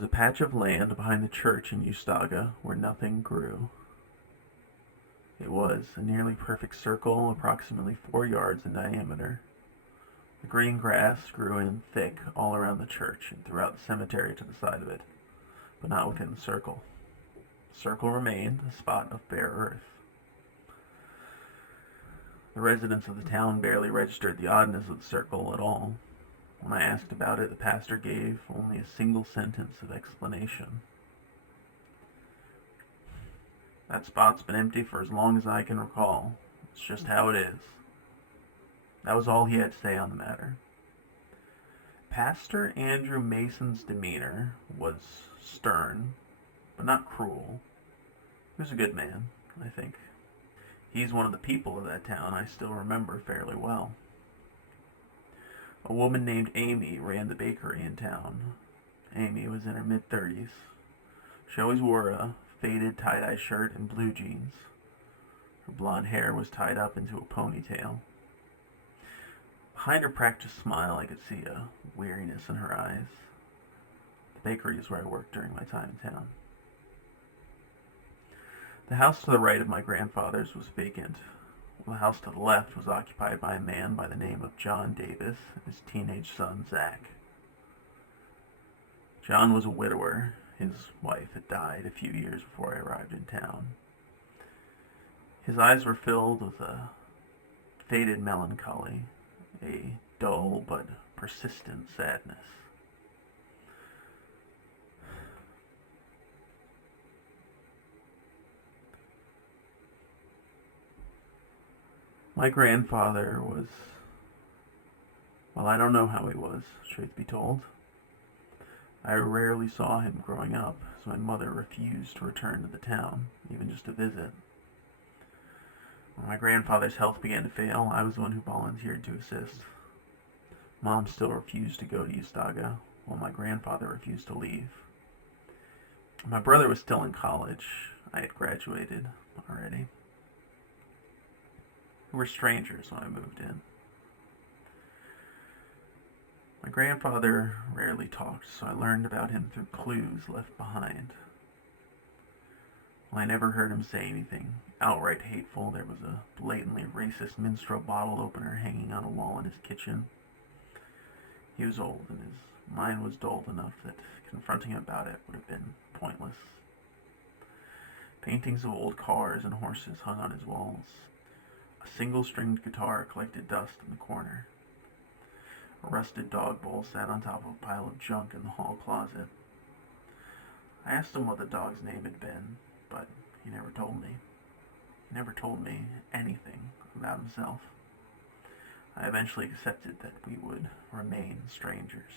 was a patch of land behind the church in Eustaga where nothing grew. It was a nearly perfect circle, approximately 4 yards in diameter. The green grass grew in thick all around the church and throughout the cemetery to the side of it, but not within the circle. The circle remained a spot of bare earth. The residents of the town barely registered the oddness of the circle at all. When I asked about it, the pastor gave only a single sentence of explanation. That spot's been empty for as long as I can recall. It's just how it is. That was all he had to say on the matter. Pastor Andrew Mason's demeanor was stern, but not cruel. He was a good man, I think. He's one of the people of that town I still remember fairly well. A woman named Amy ran the bakery in town. Amy was in her mid-30s. She always wore a faded tie-dye shirt and blue jeans. Her blonde hair was tied up into a ponytail. Behind her practiced smile, I could see a weariness in her eyes. The bakery is where I worked during my time in town. The house to the right of my grandfather's was vacant. The house to the left was occupied by a man by the name of John Davis and his teenage son, Zach. John was a widower. His wife had died a few years before I arrived in town. His eyes were filled with a faded melancholy, a dull but persistent sadness. My grandfather was, well, I don't know how he was, truth be told. I rarely saw him growing up, so my mother refused to return to the town, even just to visit. When my grandfather's health began to fail, I was the one who volunteered to assist. Mom still refused to go to Eustaga, while my grandfather refused to leave. My brother was still in college. I had graduated already. We were strangers when I moved in. My grandfather rarely talked, so I learned about him through clues left behind. While I never heard him say anything outright hateful, there was a blatantly racist minstrel bottle opener hanging on a wall in his kitchen. He was old, and his mind was dulled enough that confronting him about it would have been pointless. Paintings of old cars and horses hung on his walls. A single-stringed guitar collected dust in the corner. A rusted dog bowl sat on top of a pile of junk in the hall closet. I asked him what the dog's name had been, but he never told me. He never told me anything about himself. I eventually accepted that we would remain strangers.